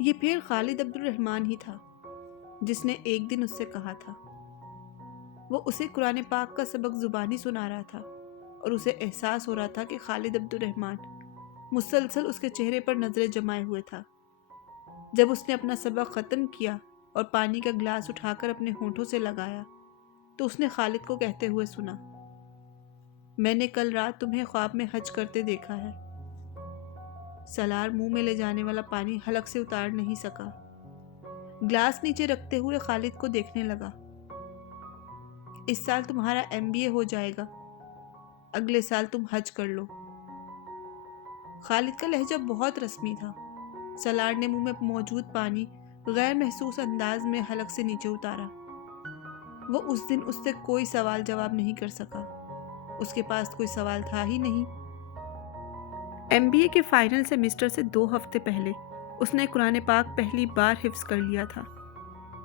یہ پھر خالد عبد الرحمن ہی تھا جس نے ایک دن اس سے کہا تھا۔ وہ اسے قرآن پاک کا سبق زبانی سنا رہا تھا اور اسے احساس ہو رہا تھا کہ خالد عبد الرحمن مسلسل اس کے چہرے پر نظریں جمائے ہوئے تھا۔ جب اس نے اپنا سبق ختم کیا اور پانی کا گلاس اٹھا کر اپنے ہونٹوں سے لگایا تو اس نے خالد کو کہتے ہوئے سنا، میں نے کل رات تمہیں خواب میں حج کرتے دیکھا ہے۔ سالار منہ میں لے جانے والا پانی حلق سے اتار نہیں سکا۔ گلاس نیچے رکھتے ہوئے خالد کو دیکھنے لگا۔ اس سال تمہارا MBA ہو جائے گا، اگلے سال تم حج کر لو۔ خالد کا لہجہ بہت رسمی تھا۔ سالار نے منہ میں موجود پانی غیر محسوس انداز میں حلق سے نیچے اتارا۔ وہ اس دن اس سے کوئی سوال جواب نہیں کر سکا۔ اس کے پاس کوئی سوال تھا ہی نہیں۔ MBA کے فائنل سیمسٹر سے 2 ہفتے پہلے اس نے قرآن پاک پہلی بار حفظ کر لیا تھا۔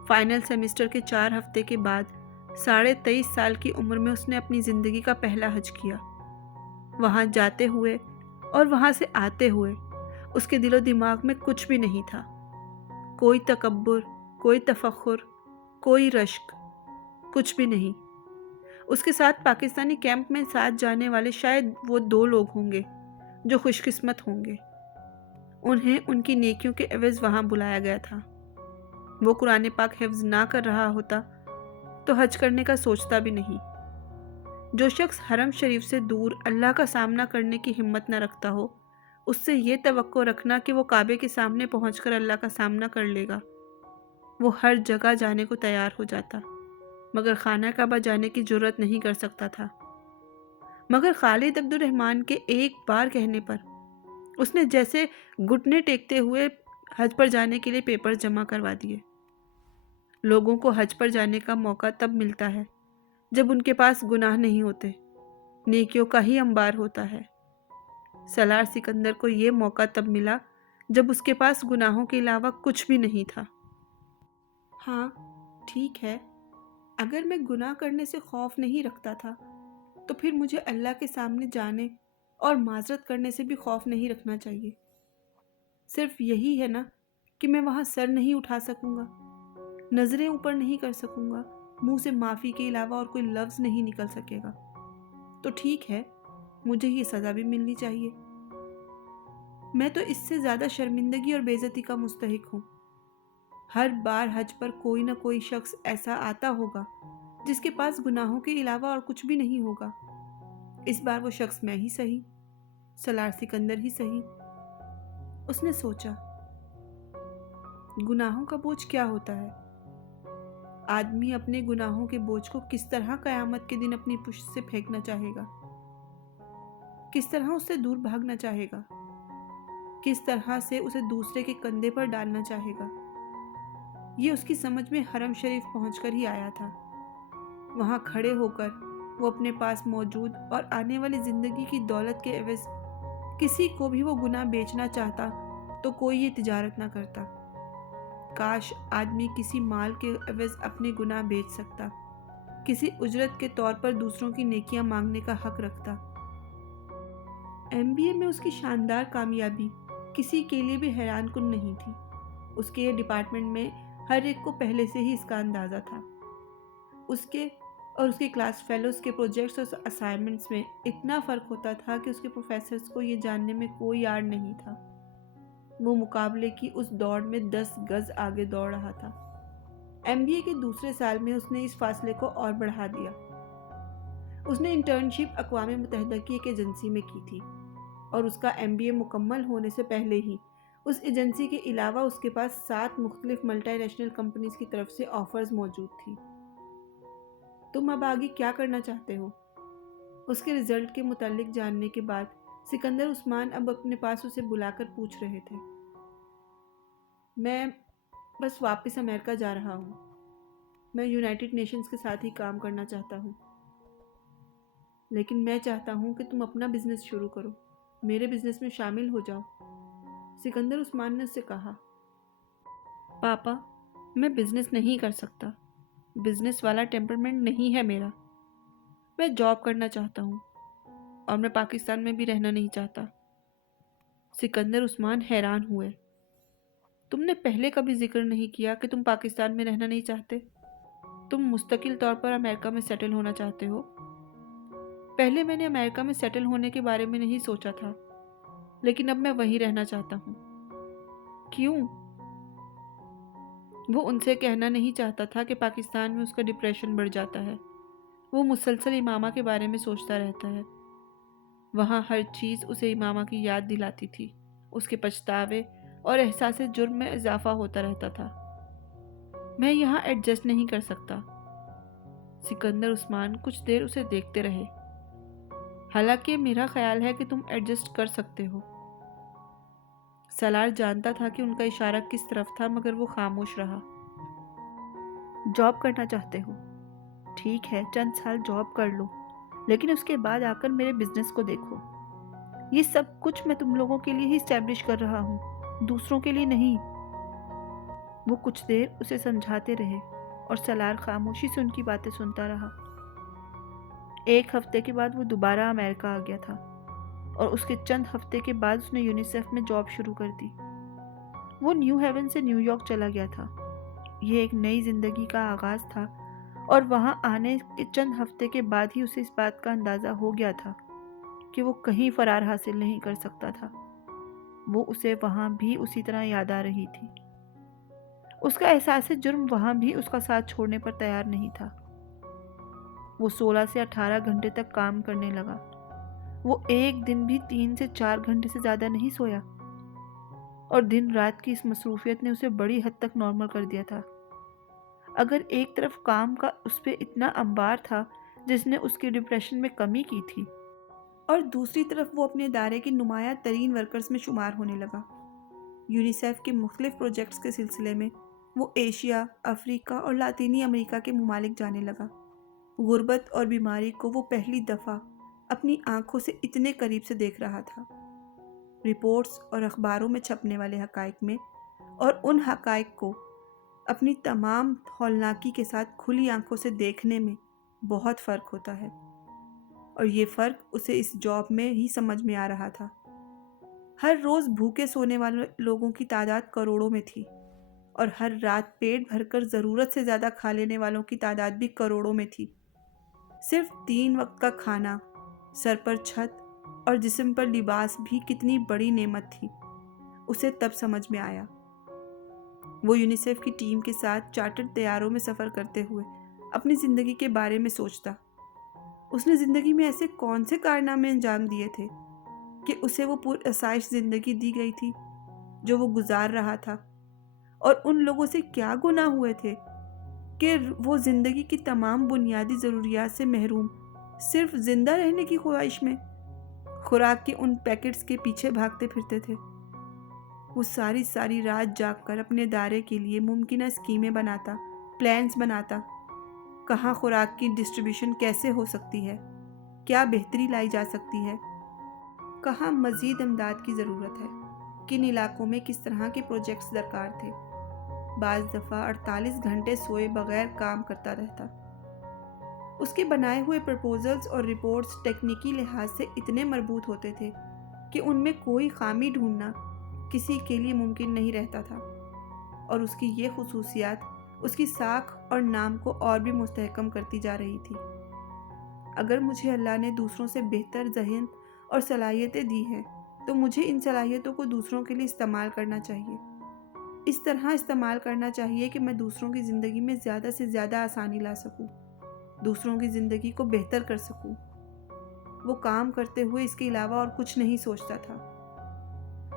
فائنل سیمسٹر کے 4 ہفتے کے بعد 23.5 سال کی عمر میں اس نے اپنی زندگی کا پہلا حج کیا۔ وہاں جاتے ہوئے اور وہاں سے آتے ہوئے اس کے دل و دماغ میں کچھ بھی نہیں تھا۔ کوئی تکبر، کوئی تفخر، کوئی رشک، کچھ بھی نہیں۔ اس کے ساتھ پاکستانی کیمپ میں ساتھ جانے والے شاید وہ 2 لوگ ہوں گے جو خوش قسمت ہوں گے۔ انہیں ان کی نیکیوں کے عوض وہاں بلایا گیا تھا۔ وہ قرآن پاک حفظ نہ کر رہا ہوتا تو حج کرنے کا سوچتا بھی نہیں۔ جو شخص حرم شریف سے دور اللہ کا سامنا کرنے کی ہمت نہ رکھتا ہو، اس سے یہ توقع رکھنا کہ وہ کعبے کے سامنے پہنچ کر اللہ کا سامنا کر لے گا۔ وہ ہر جگہ جانے کو تیار ہو جاتا مگر خانہ کعبہ جانے کی جرت نہیں کر سکتا تھا۔ مگر خالد عبد الرحمن کے ایک بار کہنے پر اس نے جیسے گھٹنے ٹیکتے ہوئے حج پر جانے کے لیے پیپر جمع کروا دیے۔ لوگوں کو حج پر جانے کا موقع تب ملتا ہے جب ان کے پاس گناہ نہیں ہوتے، نیکیوں کا ہی انبار ہوتا ہے۔ سالار سکندر کو یہ موقع تب ملا جب اس کے پاس گناہوں کے علاوہ کچھ بھی نہیں تھا۔ ہاں ٹھیک ہے، اگر میں گناہ کرنے سے خوف نہیں رکھتا تھا تو پھر مجھے اللہ کے سامنے جانے اور معذرت کرنے سے بھی خوف نہیں رکھنا چاہیے۔ صرف یہی ہے نا کہ میں وہاں سر نہیں اٹھا سکوں گا، نظریں اوپر نہیں کر سکوں گا، منہ سے معافی کے علاوہ اور کوئی لفظ نہیں نکل سکے گا، تو ٹھیک ہے، مجھے یہ سزا بھی ملنی چاہیے۔ میں تو اس سے زیادہ شرمندگی اور بے عزتی کا مستحق ہوں۔ ہر بار حج پر کوئی نہ کوئی شخص ایسا آتا ہوگا جس کے پاس گناہوں کے علاوہ اور کچھ بھی نہیں ہوگا۔ اس بار وہ شخص میں ہی صحیح، سالار سکندر ہی صحیح۔ اس نے سوچا، گناہوں کا بوجھ کیا ہوتا ہے؟ آدمی اپنے گناہوں کے بوجھ کو کس طرح قیامت کے دن اپنی پشت سے پھینکنا چاہے گا؟ کس طرح اس سے دور بھاگنا چاہے گا؟ کس طرح سے اسے دوسرے کے کندھے پر ڈالنا چاہے گا؟ یہ اس کی سمجھ میں حرم شریف پہنچ کر ہی آیا تھا۔ وہاں کھڑے ہو کر وہ اپنے پاس موجود اور آنے والی زندگی کی دولت کے عوض کسی کو بھی وہ گناہ بیچنا چاہتا تو کوئی یہ تجارت نہ کرتا۔ کاش آدمی کسی مال کے عوض اپنے گناہ بیچ سکتا، کسی اجرت کے طور پر دوسروں کی نیکیاں مانگنے کا حق رکھتا۔ MBA میں اس کی شاندار کامیابی کسی کے لیے بھی حیران کن نہیں تھی۔ اس کے ڈپارٹمنٹ میں ہر ایک کو پہلے سے ہی اس کا اندازہ تھا۔ اس کے اور اس کے کلاس فیلوز کے پروجیکٹس اور اسائنمنٹس میں اتنا فرق ہوتا تھا کہ اس کے پروفیسرز کو یہ جاننے میں کوئی آڑ نہیں تھا۔ وہ مقابلے کی اس دوڑ میں 10 گز آگے دوڑ رہا تھا۔ MBA کے دوسرے سال میں اس نے اس فاصلے کو اور بڑھا دیا۔ اس نے انٹرنشپ اقوام متحدہ کی ایک ایجنسی میں کی تھی اور اس کا MBA مکمل ہونے سے پہلے ہی اس ایجنسی کے علاوہ اس کے پاس 7 مختلف ملٹی نیشنل کمپنیز کی طرف سے آفرز موجود تھی۔ تم اب آگے کیا کرنا چاہتے ہو؟ اس کے رزلٹ کے متعلق جاننے کے بعد سکندر عثمان اب اپنے پاس اسے بلا کر پوچھ رہے تھے۔ میں بس واپس امریکہ جا رہا ہوں۔ میں یونائٹڈ نیشنز کے ساتھ ہی کام کرنا چاہتا ہوں، لیکن میں چاہتا ہوں کہ تم اپنا بزنس شروع کرو، میرے بزنس میں شامل ہو جاؤ۔ سکندر عثمان نے اس سے کہا، پاپا میں بزنس نہیں کر سکتا، بزنس والا ٹیمپرمنٹ نہیں ہے میرا۔ میں جاب کرنا چاہتا ہوں اور میں پاکستان میں بھی رہنا نہیں چاہتا۔ سکندر عثمان حیران ہوئے۔ تم نے پہلے کبھی ذکر نہیں کیا کہ تم پاکستان میں رہنا نہیں چاہتے؟ تم مستقل طور پر امریکہ میں سیٹل ہونا چاہتے ہو؟ پہلے میں نے امریکہ میں سیٹل ہونے کے بارے میں نہیں سوچا تھا، لیکن اب میں وہیں رہنا چاہتا ہوں۔ کیوں؟ وہ ان سے کہنا نہیں چاہتا تھا کہ پاکستان میں اس کا ڈپریشن بڑھ جاتا ہے۔ وہ مسلسل امامہ کے بارے میں سوچتا رہتا ہے۔ وہاں ہر چیز اسے امامہ کی یاد دلاتی تھی۔ اس کے پچھتاوے اور احساس جرم میں اضافہ ہوتا رہتا تھا۔ میں یہاں ایڈجسٹ نہیں کر سکتا۔ سکندر عثمان کچھ دیر اسے دیکھتے رہے۔ حالانکہ میرا خیال ہے کہ تم ایڈجسٹ کر سکتے ہو۔ سالار جانتا تھا کہ ان کا اشارہ کس طرف تھا، مگر وہ خاموش رہا۔ جاب کرنا چاہتے ہو؟ ٹھیک ہے، چند سال جاب کر لو، لیکن اس کے بعد آ کر میرے بزنس کو دیکھو۔ یہ سب کچھ میں تم لوگوں کے لیے ہی اسٹیبلش کر رہا ہوں، دوسروں کے لیے نہیں۔ وہ کچھ دیر اسے سمجھاتے رہے اور سالار خاموشی سے ان کی باتیں سنتا رہا۔ ایک ہفتے کے بعد وہ دوبارہ امریکہ آ گیا تھا، اور اس کے چند ہفتے کے بعد اس نے یونیسیف میں جاب شروع کر دی۔ وہ نیو ہیون سے نیو یارک چلا گیا تھا۔ یہ ایک نئی زندگی کا آغاز تھا، اور وہاں آنے کے چند ہفتے کے بعد ہی اسے اس بات کا اندازہ ہو گیا تھا کہ وہ کہیں فرار حاصل نہیں کر سکتا تھا۔ وہ اسے وہاں بھی اسی طرح یاد آ رہی تھی۔ اس کا احساس جرم وہاں بھی اس کا ساتھ چھوڑنے پر تیار نہیں تھا۔ وہ 16 سے 18 گھنٹے تک کام کرنے لگا۔ وہ ایک دن بھی 3 سے 4 گھنٹے سے زیادہ نہیں سویا، اور دن رات کی اس مصروفیت نے اسے بڑی حد تک نارمل کر دیا تھا۔ اگر ایک طرف کام کا اس پہ اتنا انبار تھا جس نے اس کے ڈپریشن میں کمی کی تھی، اور دوسری طرف وہ اپنے ادارے کے نمایاں ترین ورکرز میں شمار ہونے لگا۔ یونیسیف کے مختلف پروجیکٹس کے سلسلے میں وہ ایشیا، افریقہ اور لاطینی امریکہ کے ممالک جانے لگا۔ غربت اور بیماری کو وہ پہلی دفعہ اپنی آنکھوں سے اتنے قریب سے دیکھ رہا تھا۔ رپورٹس اور اخباروں میں چھپنے والے حقائق میں اور ان حقائق کو اپنی تمام ہولناکی کے ساتھ کھلی آنکھوں سے دیکھنے میں بہت فرق ہوتا ہے، اور یہ فرق اسے اس جاب میں ہی سمجھ میں آ رہا تھا۔ ہر روز بھوکے سونے والے لوگوں کی تعداد کروڑوں میں تھی، اور ہر رات پیٹ بھر کر ضرورت سے زیادہ کھا لینے والوں کی تعداد بھی کروڑوں میں تھی۔ صرف 3 وقت کا کھانا، سر پر چھت اور جسم پر لباس بھی کتنی بڑی نعمت تھی، اسے تب سمجھ میں آیا۔ وہ یونیسیف کی ٹیم کے ساتھ چارٹرڈ طیاروں میں سفر کرتے ہوئے اپنی زندگی کے بارے میں سوچتا۔ اس نے زندگی میں ایسے کون سے کارنامے انجام دیے تھے کہ اسے وہ پرآسائش زندگی دی گئی تھی جو وہ گزار رہا تھا، اور ان لوگوں سے کیا گناہ ہوئے تھے کہ وہ زندگی کی تمام بنیادی ضروریات سے محروم صرف زندہ رہنے کی خواہش میں خوراک کے ان پیکٹس کے پیچھے بھاگتے پھرتے تھے۔ وہ ساری رات جاگ کر اپنے ادارے کے لیے ممکنہ اسکیمیں بناتا، پلانز بناتا، کہاں خوراک کی ڈسٹریبیوشن کیسے ہو سکتی ہے، کیا بہتری لائی جا سکتی ہے، کہاں مزید امداد کی ضرورت ہے، کن علاقوں میں کس طرح کے پروجیکٹس درکار تھے۔ بعض دفعہ 48 گھنٹے سوئے بغیر کام کرتا رہتا۔ اس کے بنائے ہوئے پرپوزلز اور رپورٹس ٹیکنیکی لحاظ سے اتنے مربوط ہوتے تھے کہ ان میں کوئی خامی ڈھونڈنا کسی کے لیے ممکن نہیں رہتا تھا، اور اس کی یہ خصوصیات اس کی ساکھ اور نام کو اور بھی مستحکم کرتی جا رہی تھی۔ اگر مجھے اللہ نے دوسروں سے بہتر ذہن اور صلاحیتیں دی ہیں تو مجھے ان صلاحیتوں کو دوسروں کے لیے استعمال کرنا چاہیے۔ اس طرح استعمال کرنا چاہیے کہ میں دوسروں کی زندگی میں زیادہ سے زیادہ آسانی لا سکوں، دوسروں کی زندگی کو بہتر کر سکوں۔ وہ کام کرتے ہوئے اس کے علاوہ اور کچھ نہیں سوچتا تھا۔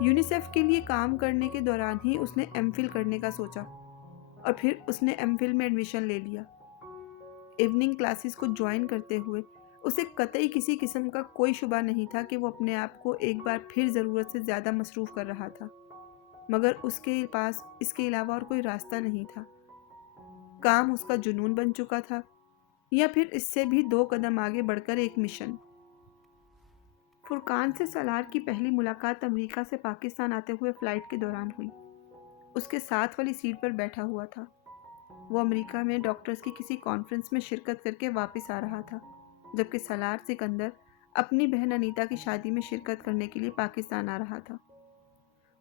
یونیسیف کے لیے کام کرنے کے دوران ہی اس نے ایم فل کرنے کا سوچا، اور پھر اس نے ایم فل میں ایڈمیشن لے لیا۔ ایوننگ کلاسز کو جوائن کرتے ہوئے اسے قطعی کسی قسم کا کوئی شبہ نہیں تھا کہ وہ اپنے آپ کو ایک بار پھر ضرورت سے زیادہ مصروف کر رہا تھا، مگر اس کے پاس اس کے علاوہ اور کوئی راستہ نہیں تھا۔ کام اس کا جنون بن چکا تھا، یا پھر اس سے بھی 2 قدم آگے بڑھ کر ایک مشن۔ فرقان سے سالار کی پہلی ملاقات امریکہ سے پاکستان آتے ہوئے فلائٹ کے دوران ہوئی۔ اس کے ساتھ والی سیٹ پر بیٹھا ہوا تھا۔ وہ امریکہ میں ڈاکٹرز کی کسی کانفرنس میں شرکت کر کے واپس آ رہا تھا، جبکہ سالار سکندر اپنی بہن انیتا کی شادی میں شرکت کرنے کے لیے پاکستان آ رہا تھا۔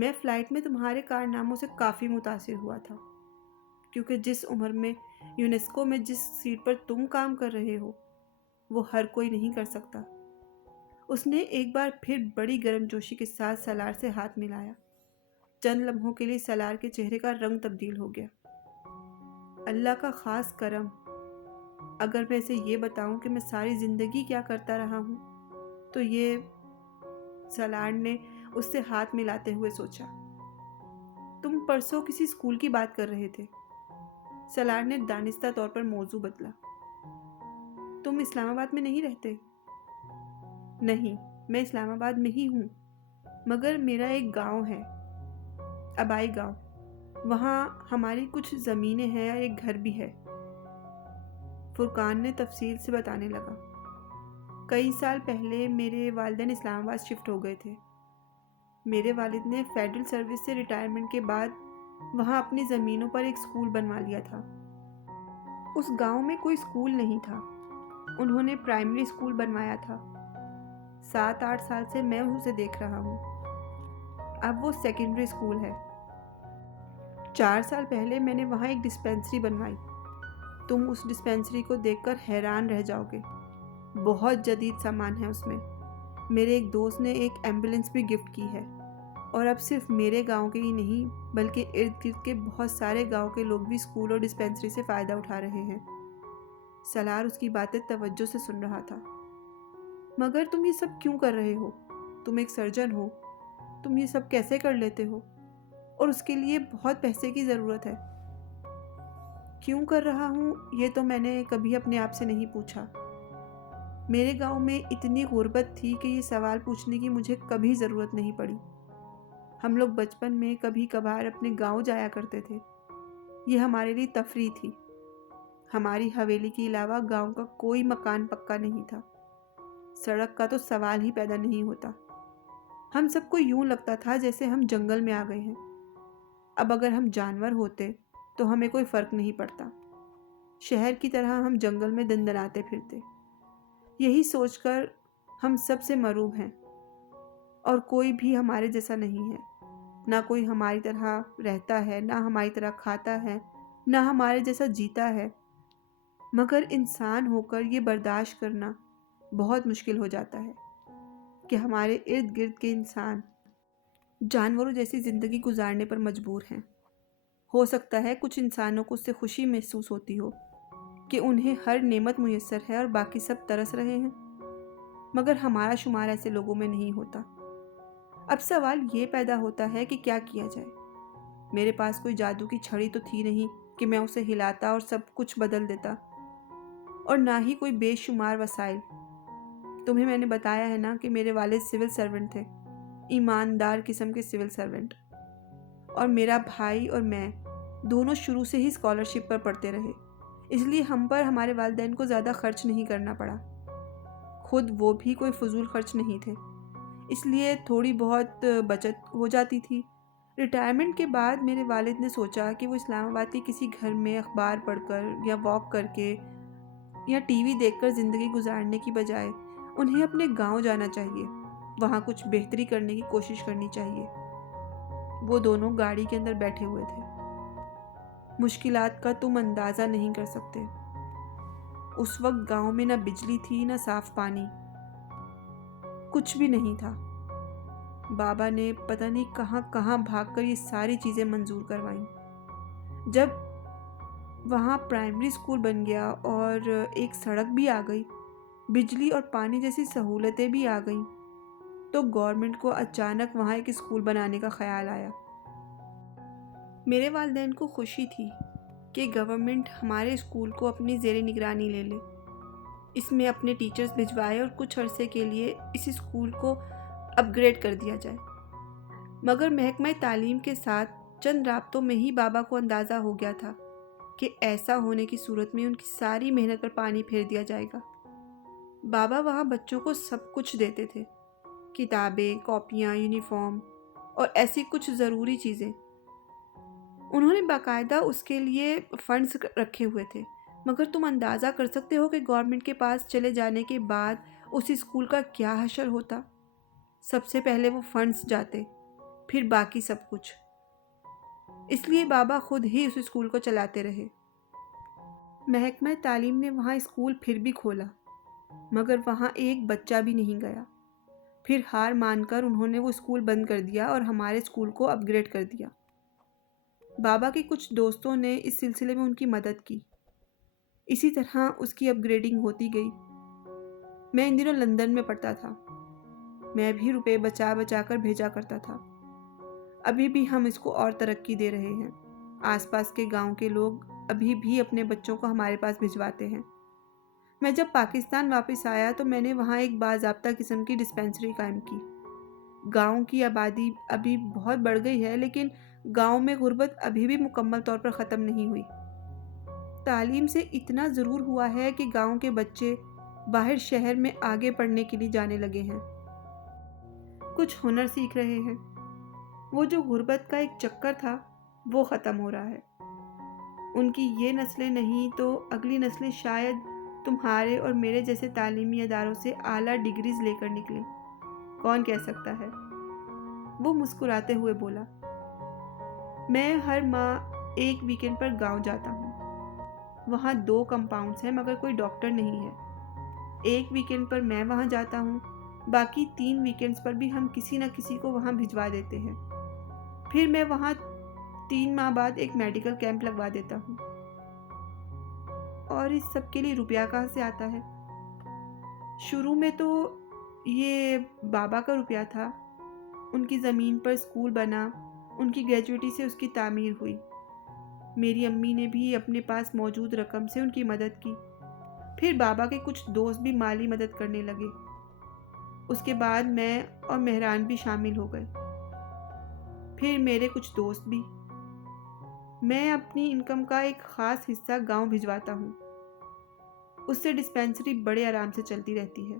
میں فلائٹ میں تمہارے کارناموں سے کافی متاثر ہوا تھا، کیونکہ جس عمر میں یونیسکو میں جس سیٹ پر تم کام کر رہے ہو وہ ہر کوئی نہیں کر سکتا۔ اس نے ایک بار پھر بڑی گرم جوشی کے ساتھ سالار سے ہاتھ ملایا۔ چند لمحوں کے لیے سالار کے چہرے کا رنگ تبدیل ہو گیا۔ اللہ کا خاص کرم، اگر میں اسے یہ بتاؤں کہ میں ساری زندگی کیا کرتا رہا ہوں تو یہ... سالار نے اس سے ہاتھ ملاتے ہوئے سوچا۔ تم پرسوں کسی اسکول کی بات کر رہے تھے۔ سالار نے دانستہ طور پر موضوع بدلا۔ تم اسلام آباد میں نہیں رہتے؟ نہیں، میں اسلام آباد میں ہی ہوں، مگر میرا ایک گاؤں ہے، آبائی گاؤں۔ وہاں ہماری کچھ زمینیں ہیں اور ایک گھر بھی ہے۔ فرقان نے تفصیل سے بتانے لگا۔ کئی سال پہلے میرے والدین اسلام آباد شفٹ ہو گئے تھے۔ میرے والد نے فیڈرل سروس سے ریٹائرمنٹ کے بعد وہاں اپنی زمینوں پر ایک اسکول بنوا لیا تھا۔ اس گاؤں میں کوئی اسکول نہیں تھا۔ انہوں نے پرائمری اسکول بنوایا تھا۔ 7-8 سال سے میں اسے دیکھ رہا ہوں۔ اب وہ سیکنڈری اسکول ہے۔ 4 سال پہلے میں نے وہاں ایک ڈسپینسری بنوائی۔ تم اس ڈسپینسری کو دیکھ کر حیران رہ جاؤ گے۔ بہت جدید سامان ہے اس میں۔ میرے ایک دوست نے ایک ایمبولینس بھی گفٹ کی ہے، اور اب صرف میرے گاؤں کے ہی نہیں بلکہ ارد گرد کے بہت سارے گاؤں کے لوگ بھی اسکول اور ڈسپینسری سے فائدہ اٹھا رہے ہیں۔ سالار اس کی باتیں توجہ سے سن رہا تھا۔ مگر تم یہ سب کیوں کر رہے ہو؟ تم ایک سرجن ہو، تم یہ سب کیسے کر لیتے ہو؟ اور اس کے لیے بہت پیسے کی ضرورت ہے۔ کیوں کر رہا ہوں یہ تو میں نے کبھی اپنے آپ سے نہیں پوچھا۔ میرے گاؤں میں اتنی غربت تھی کہ یہ سوال پوچھنے کی مجھے کبھی ضرورت نہیں پڑی۔ ہم لوگ بچپن میں کبھی کبھار اپنے گاؤں جایا کرتے تھے۔ یہ ہمارے لیے تفریح تھی۔ ہماری حویلی کے علاوہ گاؤں کا کوئی مکان پکا نہیں تھا۔ سڑک کا تو سوال ہی پیدا نہیں ہوتا۔ ہم سب کو یوں لگتا تھا جیسے ہم جنگل میں آ گئے ہیں۔ اب اگر ہم جانور ہوتے تو ہمیں کوئی فرق نہیں پڑتا۔ شہر کی طرح ہم جنگل میں دندناتے پھرتے۔ یہی سوچ کر ہم سب سے محروم ہیں، اور کوئی بھی ہمارے جیسا نہیں ہے۔ نہ کوئی ہماری طرح رہتا ہے، نہ ہماری طرح کھاتا ہے، نہ ہمارے جیسا جیتا ہے۔ مگر انسان ہو کر یہ برداشت کرنا بہت مشکل ہو جاتا ہے کہ ہمارے ارد گرد کے انسان جانوروں جیسی زندگی گزارنے پر مجبور ہیں۔ ہو سکتا ہے کچھ انسانوں کو اس سے خوشی محسوس ہوتی ہو کہ انہیں ہر نعمت میسر ہے اور باقی سب ترس رہے ہیں، مگر ہمارا شمار ایسے لوگوں میں نہیں ہوتا۔ اب سوال یہ پیدا ہوتا ہے کہ کیا کیا جائے؟ میرے پاس کوئی جادو کی چھڑی تو تھی نہیں کہ میں اسے ہلاتا اور سب کچھ بدل دیتا، اور نہ ہی کوئی بے شمار وسائل۔ تمہیں میں نے بتایا ہے نا کہ میرے والد سول سرونٹ تھے، ایماندار قسم کے سول سرونٹ، اور میرا بھائی اور میں دونوں شروع سے ہی اسکالرشپ پر پڑھتے رہے، اس لیے ہم پر ہمارے والدین کو زیادہ خرچ نہیں کرنا پڑا۔ خود وہ بھی کوئی فضول خرچ نہیں تھے، اس لیے تھوڑی بہت بچت ہو جاتی تھی۔ ریٹائرمنٹ کے بعد میرے والد نے سوچا کہ وہ اسلام آباد کے کسی گھر میں اخبار پڑھ کر یا واک کر کے یا ٹی وی دیکھ کر زندگی گزارنے کی بجائے انہیں اپنے گاؤں جانا چاہیے، وہاں کچھ بہتری کرنے کی کوشش کرنی چاہیے۔ وہ دونوں گاڑی کے اندر بیٹھے ہوئے تھے۔ مشکلات کا تم اندازہ نہیں کر سکتے۔ اس وقت گاؤں میں نہ بجلی تھی، نہ صاف پانی، کچھ بھی نہیں تھا۔ بابا نے پتہ نہیں کہاں کہاں بھاگ کر یہ ساری چیزیں منظور کروائیں۔ جب وہاں پرائمری اسکول بن گیا اور ایک سڑک بھی آ گئی، بجلی اور پانی جیسی سہولتیں بھی آ گئیں، تو گورنمنٹ کو اچانک وہاں ایک اسکول بنانے کا خیال آیا۔ میرے والدین کو خوشی تھی کہ گورنمنٹ ہمارے اسکول کو اپنی زیر نگرانی لے لے، اس میں اپنے ٹیچرز بھجوائے اور کچھ عرصے کے لیے اس اسکول کو اپ گریڈ کر دیا جائے۔ مگر محکمہ تعلیم کے ساتھ چند رابطوں میں ہی بابا کو اندازہ ہو گیا تھا کہ ایسا ہونے کی صورت میں ان کی ساری محنت پر پانی پھیر دیا جائے گا۔ بابا وہاں بچوں کو سب کچھ دیتے تھے، کتابیں، کاپیاں، یونیفارم اور ایسی کچھ ضروری چیزیں۔ انہوں نے باقاعدہ اس کے لیے فنڈز رکھے ہوئے تھے، مگر تم اندازہ کر سکتے ہو کہ گورنمنٹ کے پاس چلے جانے کے بعد اس اسکول کا کیا حشر ہوتا۔ سب سے پہلے وہ فنڈز جاتے، پھر باقی سب کچھ۔ اس لیے بابا خود ہی اس اسکول کو چلاتے رہے۔ محکمہ تعلیم نے وہاں اسکول پھر بھی کھولا، مگر وہاں ایک بچہ بھی نہیں گیا۔ پھر ہار مان کر انہوں نے وہ اسکول بند کر دیا اور ہمارے اسکول کو اپ گریڈ کر دیا۔ بابا کے کچھ دوستوں نے اس سلسلے میں ان کی مدد کی۔ اسی طرح اس کی اپ گریڈنگ ہوتی گئی۔ میں ان دنوں لندن میں پڑھتا تھا۔ میں بھی روپے بچا بچا کر بھیجا کرتا تھا۔ ابھی بھی ہم اس کو اور ترقی دے رہے ہیں۔ آس پاس کے گاؤں کے لوگ ابھی بھی اپنے بچوں کو ہمارے پاس بھجواتے ہیں۔ میں جب پاکستان واپس آیا تو میں نے وہاں ایک باضابطہ قسم کی ڈسپینسری قائم کی۔ گاؤں کی آبادی ابھی بہت بڑھ گئی ہے، لیکن گاؤں میں غربت ابھی بھی مکمل طور پر ختم نہیں ہوئی۔ تعلیم سے اتنا ضرور ہوا ہے کہ گاؤں کے بچے باہر شہر میں آگے پڑھنے کے لیے جانے لگے ہیں، کچھ ہنر سیکھ رہے ہیں۔ وہ جو غربت کا ایک چکر تھا وہ ختم ہو رہا ہے۔ ان کی یہ نسلیں نہیں تو اگلی نسلیں شاید تمہارے اور میرے جیسے تعلیمی اداروں سے اعلیٰ ڈگریز لے کر نکلیں۔ کون کہہ سکتا ہے؟ وہ مسکراتے ہوئے بولا۔ میں ہر ماہ ایک ویکینڈ پر گاؤں جاتا ہوں۔ وہاں 2 کمپاؤنڈز ہیں مگر کوئی ڈاکٹر نہیں ہے۔ ایک ویکینڈ پر میں وہاں جاتا ہوں، باقی 3 ویکینڈز پر بھی ہم کسی نہ کسی کو وہاں بھجوا دیتے ہیں۔ پھر میں وہاں 3 ماہ بعد ایک میڈیکل کیمپ لگوا دیتا ہوں۔ اور اس سب کے لیے روپیہ کہاں سے آتا ہے؟ شروع میں تو یہ بابا کا روپیہ تھا۔ ان کی زمین پر اسکول بنا، ان کی گریجویٹی سے اس کی تعمیر ہوئی۔ میری امی نے بھی اپنے پاس موجود رقم سے ان کی مدد کی۔ پھر بابا کے کچھ دوست بھی مالی مدد کرنے لگے۔ اس کے بعد میں اور مہران بھی شامل ہو گئے۔ پھر میرے کچھ دوست بھی۔ میں اپنی انکم کا ایک خاص حصہ گاؤں بھجواتا ہوں۔ اس سے ڈسپینسری بڑے آرام سے چلتی رہتی ہے،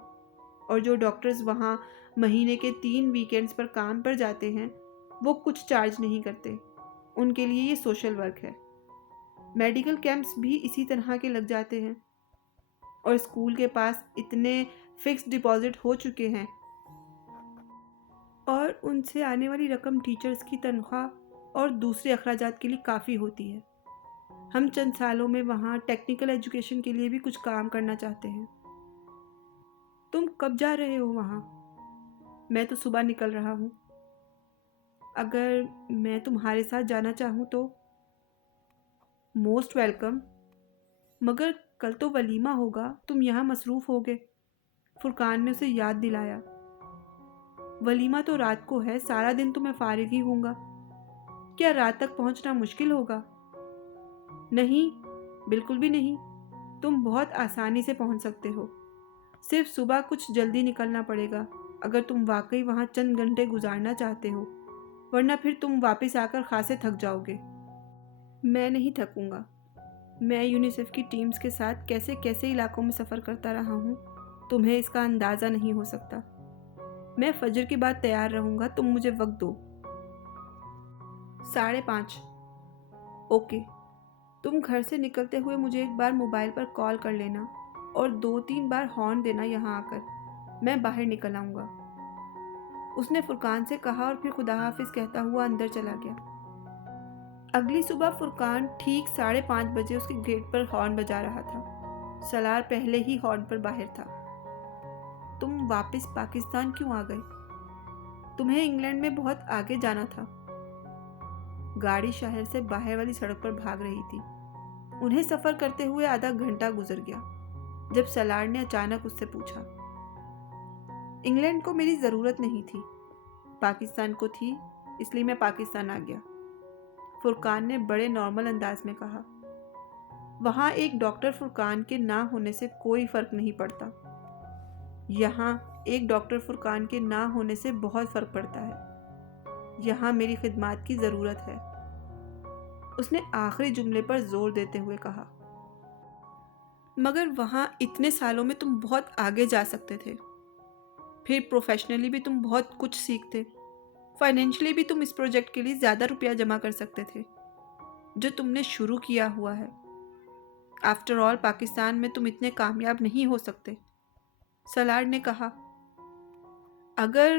اور جو ڈاکٹرز وہاں مہینے کے 3 ویکینڈز پر کام پر جاتے ہیں وہ کچھ چارج نہیں کرتے۔ ان کے لیے یہ سوشل ورک ہے۔ میڈیکل کیمپس بھی اسی طرح کے لگ جاتے ہیں، اور اسکول کے پاس اتنے فکس ڈپازٹ ہو چکے ہیں، اور ان سے آنے والی رقم ٹیچرز کی تنخواہ اور دوسرے اخراجات کے لیے کافی ہوتی ہے۔ ہم چند سالوں میں وہاں ٹیکنیکل ایجوکیشن کے لیے بھی کچھ کام کرنا چاہتے ہیں۔ تم کب جا رہے ہو وہاں؟ میں تو صبح نکل رہا ہوں۔ اگر میں تمہارے ساتھ جانا چاہوں تو؟ موسٹ ویلکم، مگر کل تو ولیمہ ہوگا، تم یہاں مصروف ہوگے۔ فرقان نے اسے یاد دلایا۔ ولیمہ تو رات کو ہے، سارا دن تو میں فارغ ہی ہوں گا۔ کیا رات تک پہنچنا مشکل ہوگا؟ نہیں، بالکل بھی نہیں۔ تم بہت آسانی سے پہنچ سکتے ہو۔ صرف صبح کچھ جلدی نکلنا پڑے گا اگر تم واقعی وہاں چند گھنٹے گزارنا چاہتے ہو، ورنہ پھر تم واپس آ کر خاصے تھک جاؤ گے۔ میں نہیں تھکوں گا۔ میں یونیسیف کی ٹیمز کے ساتھ کیسے کیسے علاقوں میں سفر کرتا رہا ہوں، تمہیں اس کا اندازہ نہیں ہو سکتا۔ میں فجر کے بعد تیار رہوں گا، تم مجھے وقت دو۔ 5:30۔ اوکے، تم گھر سے نکلتے ہوئے مجھے ایک بار موبائل پر کال کر لینا اور 2-3 بار ہارن دینا یہاں آ کر، میں باہر نکل آؤں گا۔ اس نے فرقان سے کہا اور پھر خدا حافظ کہتا ہوا اندر چلا گیا۔ اگلی صبح فرقان ٹھیک 5:30 بجے اس کے گیٹ پر ہارن بجا رہا تھا۔ سالار پہلے ہی ہارن پر باہر تھا۔ تم واپس پاکستان کیوں آ گئے؟ تمہیں انگلینڈ میں بہت آگے جانا تھا۔ گاڑی شہر سے باہر والی سڑک پر بھاگ رہی تھی۔ انہیں سفر کرتے ہوئے آدھا گھنٹہ گزر گیا جب سالار نے اچانک اس سے پوچھا۔ انگلینڈ کو میری ضرورت نہیں تھی، پاکستان کو تھی، اس لیے میں پاکستان آ گیا، فرقان نے بڑے نارمل انداز میں کہا۔ وہاں ایک ڈاکٹر فرقان کے نہ ہونے سے کوئی فرق نہیں پڑتا، یہاں ایک ڈاکٹر فرقان کے نہ ہونے سے بہت فرق پڑتا ہے۔ یہاں میری خدمات کی ضرورت ہے، اس نے آخری جملے پر زور دیتے ہوئے کہا۔ مگر وہاں اتنے سالوں میں تم بہت آگے جا سکتے تھے، پھر پروفیشنلی بھی تم بہت کچھ سیکھتے، فائنینشلی بھی تم اس پروجیکٹ کے لیے زیادہ روپیہ جمع کر سکتے تھے جو تم نے شروع کیا ہوا ہے۔ آفٹر آل پاکستان میں تم اتنے کامیاب نہیں ہو سکتے، سالار نے کہا۔ اگر